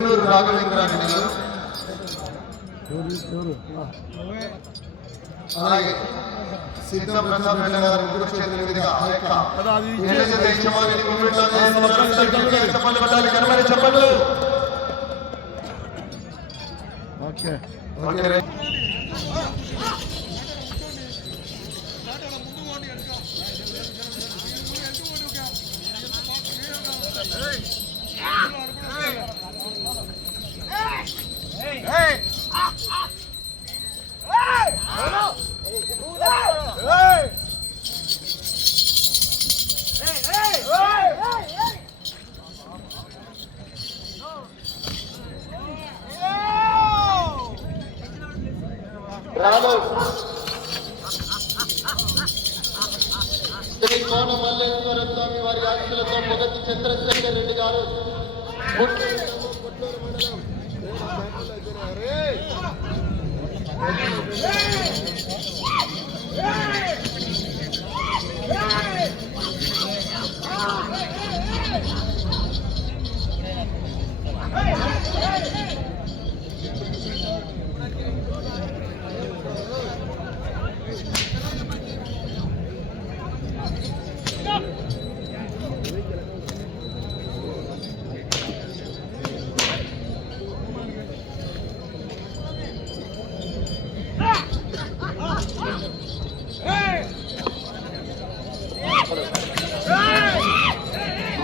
రాఘవేంద్రారెడ్డి గారు, అలాగే సిద్ధ ప్రతాప్ రెడ్డి గారు ముగ్గురు చేతుల మీదుగా ఆ యొక్క చెప్పండి. ఓకే శ్రీ కోన మల్లేశ్వర స్వామి వారి ఆశీస్సులతో మొదటి చంద్రశేఖర్ రెడ్డి గారు పుట్టూరు మండలం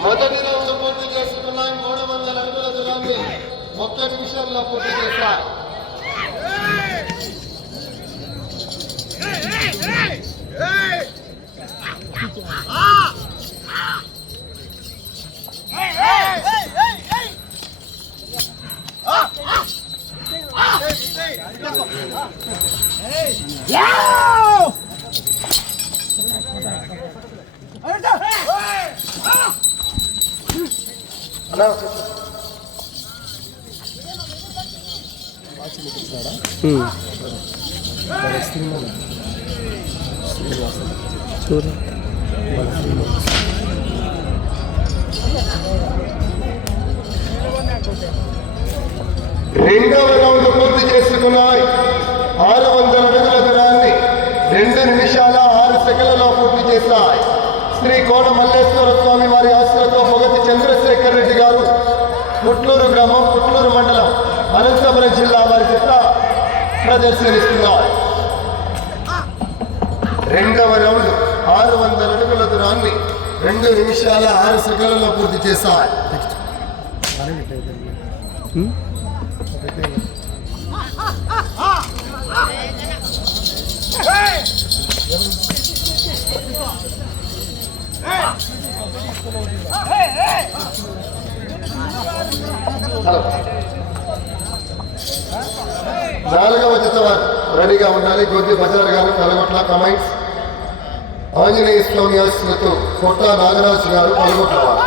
మొదటి రౌండ్ పూర్తి చేసుకున్నాయి. 300 అడుగుల దూరాన్ని 30 నిమిషాల్లో పూర్తి చేశారు. రెండవ రౌండ్ పూర్తి చేసుకున్నాయి. 600 అడుగుల దూరాన్ని 2 నిమిషాల 6 సెకండ్లలో పూర్తి చేశాయి. శ్రీ కోన మల్లేశ్వర స్వామి వారి ఆశీస్సులతో మొగతి చంద్రశేఖర్ రెడ్డి గారు పుట్లూరు గ్రామం, పుట్లూరు మండలం, అనంతపురం జిల్లా వారి చేత ప్రదర్శనిస్తున్నారు. రెండవ రౌండ్ 600 అడుగుల దూరాన్ని 2 నిమిషాల 6 సెకండ్లలో పూర్తి చేశాయి. నాలుగవ జత వారు రెడీగా ఉండాలి. గోతి బజార్ గారు నల్గొట్ల కమైన్స్, ఆంజనేయ స్వామి ఆశీస్సులతో కొట్ట నాగరాజు గారు నల్గొట్ల వారు.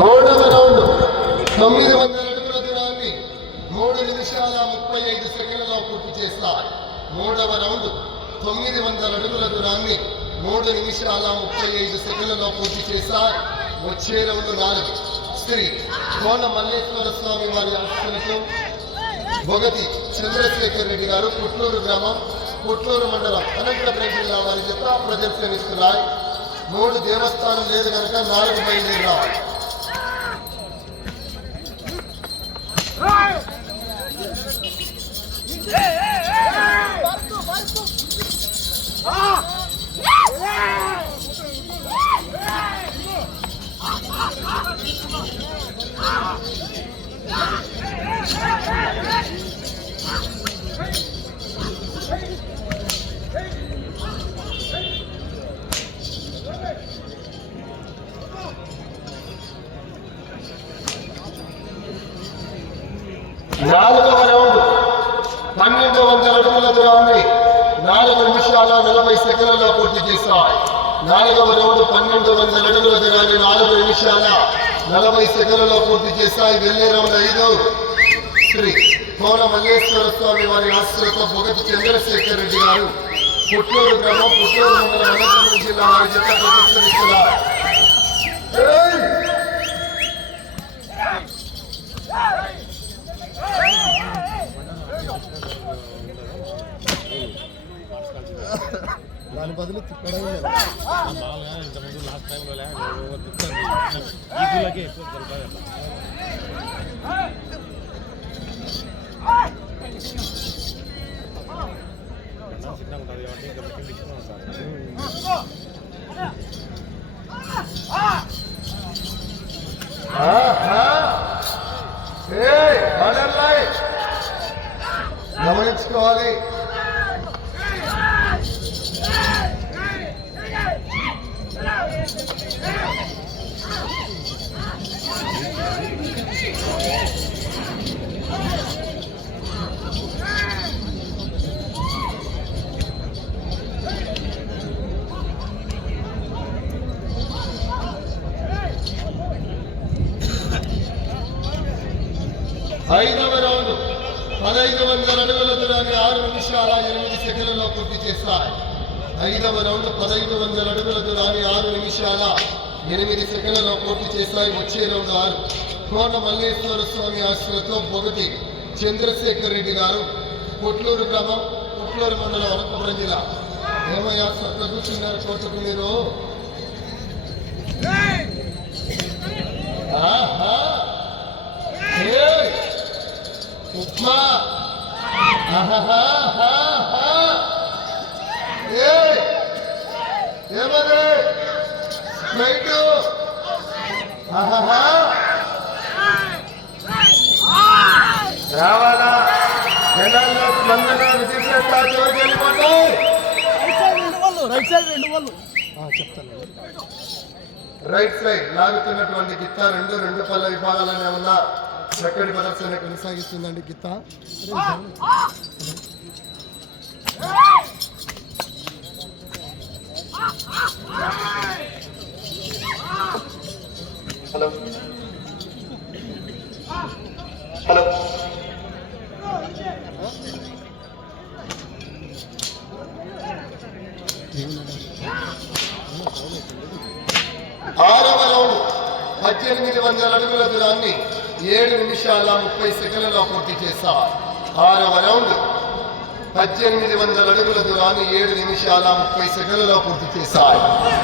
మూడవ రౌండ్ 900 అడుగుల దూరాన్ని 3 నిమిషాల 35 సెకండ్లలో పూర్తి చేస్తారు. మూడవ రౌండ్ 900 అడుగుల దూరాన్ని 3 నిమిషాల 35 సెకండ్లలో పూర్తి చేశారు. వచ్చే రౌండ్ 4 శ్రీ కోన మల్లేశ్వర స్వామి వారి ఆశీస్సులతో మొగతి చంద్రశేఖర్ రెడ్డి గారు పుట్లూరు గ్రామం, పుట్లూరు మండలం, అనంతపురం జిల్లా వారి చేత ప్రదర్శనిస్తున్నాయి. 3 దేవస్థానం లేదు కనుక 4 బయలుదేరి రావాలి. నాలుగవ రౌండ్ 1200 అడుగుల దూరాన్ని 4 నిమిషాల 40 సెకండ్లలో పూర్తి చేశాయి. నాలుగవ రౌండ్ 1200 అడుగుల దూరాన్ని 4 నిమిషాల 40 సెకండ్లలో పూర్తి చేశాయి. వెళ్ళే రౌండ్ 5 శ్రీ కోన మల్లేశ్వర స్వామి వారి ఆశ్రయంతో భగత్ చంద్రశేఖర్ రెడ్డి గారు పుట్లూరు గ్రామం పుట్లూరు మండలం అనంతపురం జిల్లా వారి జత ప్రదర్శనిస్తున్నారు. దాని బదులు తిప్పడం ఇంతకుముందు లాస్ట్ టైంలో ఎక్కువ సిద్ధంగా ఉంటుంది కాబట్టి ఇంకా కింద ఇస్తున్నాం సార్. గమనించుకోవాలి. ఐదవ రౌండ్ 1500 అడుగుల దూరాన్ని 6 నిమిషాల 8 సెకండ్లలో పూర్తి చేస్తాయి. ఐదవ రౌండ్ 1500 అడుగుల దూరాన్ని 6 నిమిషాల 8 సెకండ్లలో పూర్తి చేస్తాయి. వచ్చే రౌండ్ 6 కోన మల్లేశ్వర స్వామి ఆశ్రయంతో భగతి చంద్రశేఖర్ రెడ్డి గారు పుట్లూరు గ్రామం పుట్లూరు మండలం అనంతపురం జిల్లా. ఏమయ్యా సత్త కూర్చున్నారు కోటకు మీరు? ఉప్మా ఏమది స్ప్రైట్ రావాలా? జనాల్లో స్పందన విశిష్టత వెళ్ళిపోతాయి. రైట్ సైడ్ 2 వాళ్ళు చెప్తాను. రైట్ సైడ్ లాగుతున్నటువంటి గిత్త 2 పళ్ళ విభాగాలనే ఉన్న చక్కటి ప్రదర్శన కొనసాగిస్తుందండి గిత్త. హలో హలో 6వ రౌండ్ 1800 అడుగుల దూరాన్ని 7 నిమిషాల 30 సెకండ్లలో పూర్తి చేశారు. 6వ రౌండ్ 1800 అడుగుల దూరాన్ని 7 నిమిషాల 30 సెకండ్లలో పూర్తి చేశారు.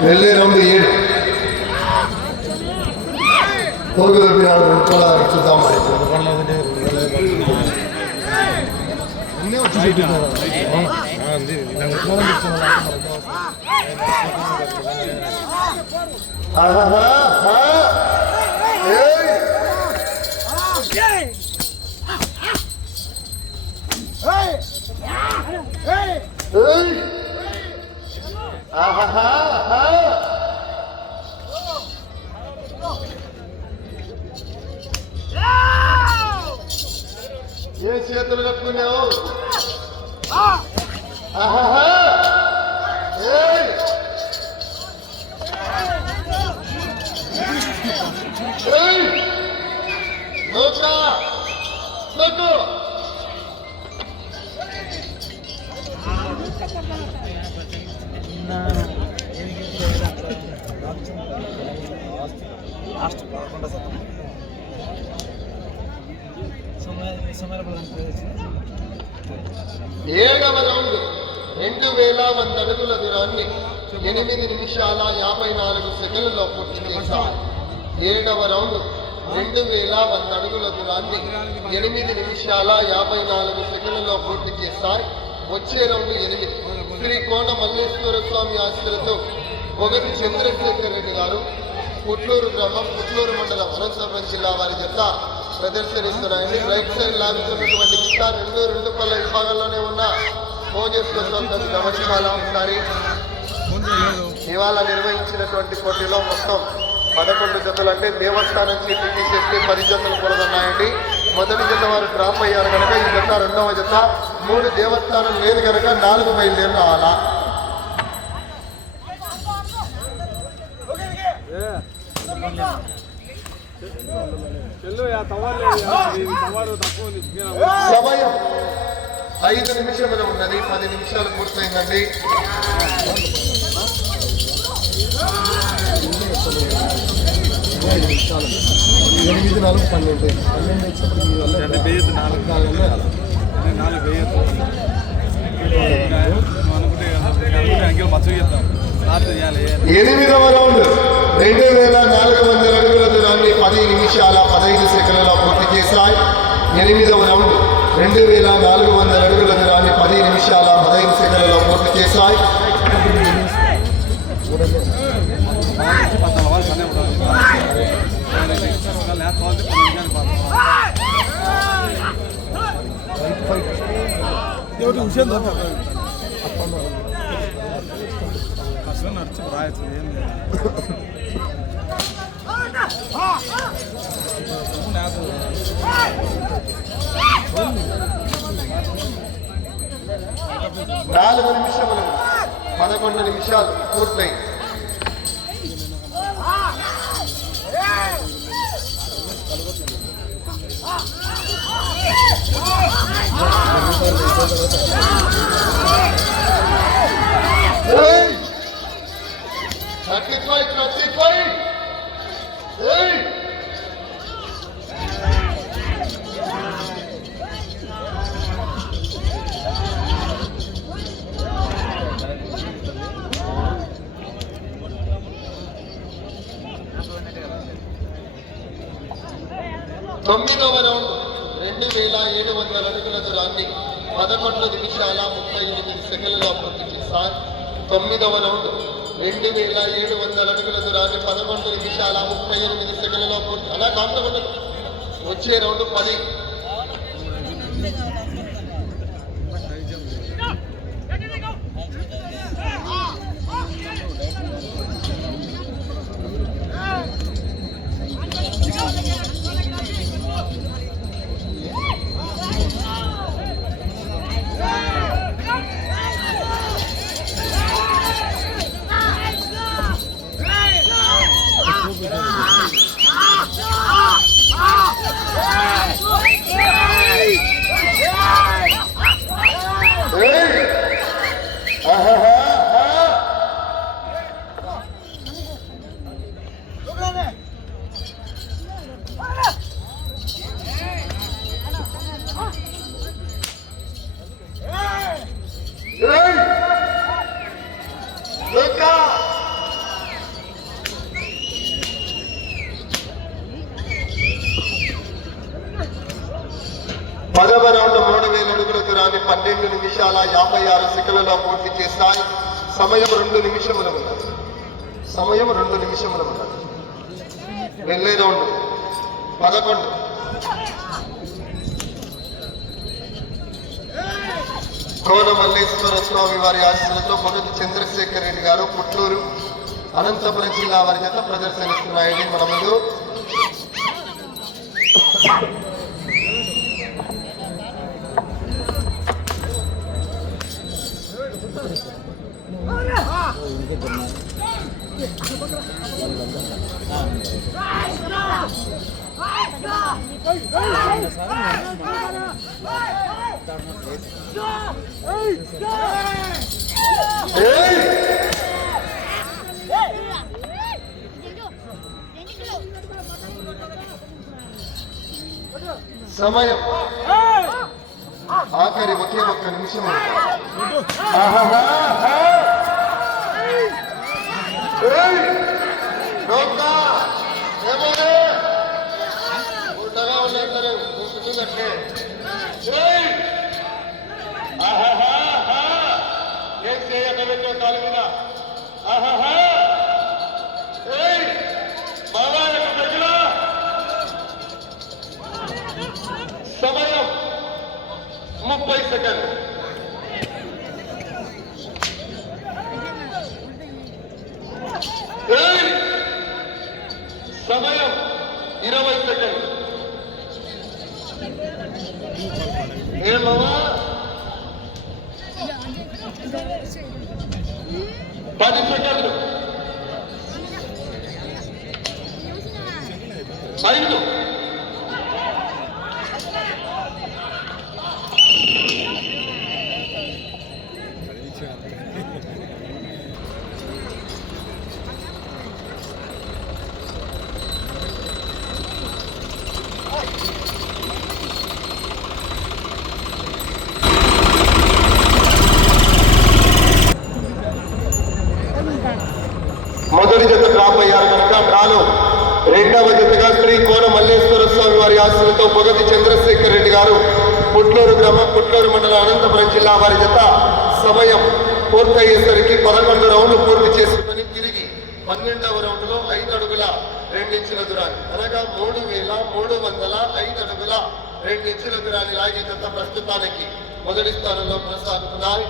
వెళ్ళే రౌండ్ 7 చూద్దాం. ఏ చేతులు కట్టుకున్నావు? ఏడవ రౌండ్ 2100 అడుగుల దూరాన్ని 8 నిమిషాల 54 సెకండ్లలో పూర్తి చేశారు. ఏడవ రౌండ్ 2100 అడుగుల దూరాన్ని 8 నిమిషాల 54 సెకండ్లలో పూర్తి చేశారు. వచ్చే రౌండ్ 8 శ్రీ కోన మల్లేశ్వర స్వామి ఆశ్రయంతో భగత్ చంద్రశేఖర్ రెడ్డి గారు పుట్లూరు గ్రామం పుట్లూరు మండలం అనంతపురం జిల్లా వారి జత ప్రదర్శనిస్తున్నాయండి. రైట్ సైడ్ లాగుతున్నటువంటి గిట్ట 2 పళ్ళ విభాగంలోనే ఉన్న భోజేశ్వరం గమనించాలా ఒకసారి. ఇవాళ నిర్వహించినటువంటి పోటీలో మొత్తం 11 జతలు అంటే దేవస్థానం చీట్లు తీసేస్తే 10 జతలు కూడా ఉన్నాయండి. మొదటి జత వారు డ్రాప్ అయ్యారు కనుక ఈ జత రెండవ జత 3 దేవస్థానం లేదు కనుక 4 బయలుదేరి రావాలా. సమయం 5 నిమిషములు ఉన్నది. 10 నిమిషాలు పూర్తయిందండి. ఎనిమిది 4 12 8వ రౌండ్ 2400 అడుగుల దూరాన్ని 10 నిమిషాల 15 సెకండ్లలో పూర్తి చేశాయి. 8వ రౌండ్ 2400 అడుగుల దూరాన్ని 10 నిమిషాల 15 సెకండ్లలో పూర్తి చేశాయి. నాలుగు నిమిషములు 11 నిమిషాలు పూర్తయి. తొమ్మిదవ రౌండ్ 2700 అడుగుల దూరాన్ని 11 నిమిషాల 38 సెకండ్లలో పూర్తి చేశారు. 9వ రౌండ్ 2700 అడుగుల దూరాన్ని 11 నిమిషాల 38 సెకండ్లలో పూర్తి. అలా కాకుండా వచ్చే రౌండ్ 10. పదవ రౌండ్ 3000 అడుగుల దూరాన్ని 12 నిమిషాల 56 సెకండ్లలో పూర్తి చేస్తాయి. సమయం 2 నిమిషములు ఉన్నది. వెళ్ళే రౌండ్ 11. కోన మల్లేశ్వర స్వామి వారి ఆశీస్సులతో మొదటి చంద్రశేఖర్ రెడ్డి గారు పుట్లూరు అనంతపురం జిల్లా వారి చేత ప్రదర్శనిస్తున్నాయండి. మన ముందు సమయం ఆఖరి ఒకే ఒక్క నిమిషం. ఉల్టగా ఉన్నట్టు ఏం చేయగలిగే కాలు మీద సమయం 30 సెకండ్లు. సమయం 20 సెకండ్లు. ఏమవా 10 సెకండ్లు 5 మొదటి జత డ్రాప్ అయ్యారు కనుక డ్రాలో రెండవ జతగా శ్రీ కోన మల్లేశ్వర స్వామి వారి ఆశలతో పొగతి చంద్రశేఖర్ రెడ్డి గారు పుట్లూరు గ్రామం పుట్లూరు మండలం అనంతపురం జిల్లా వారి జత సమయం పూర్తయ్యేసరికి 11 రౌండ్లు పూర్తి చేసుకుని తిరిగి 12వ రౌండ్లో 5 అడుగుల 2 ఇంచుల దూరాన్ని అనగా 3305 అడుగుల 2 ఇంచుల దూరాన్ని లాగే జత ప్రస్తుతానికి మొదటి స్థానంలో కొనసాగుతున్నాయి.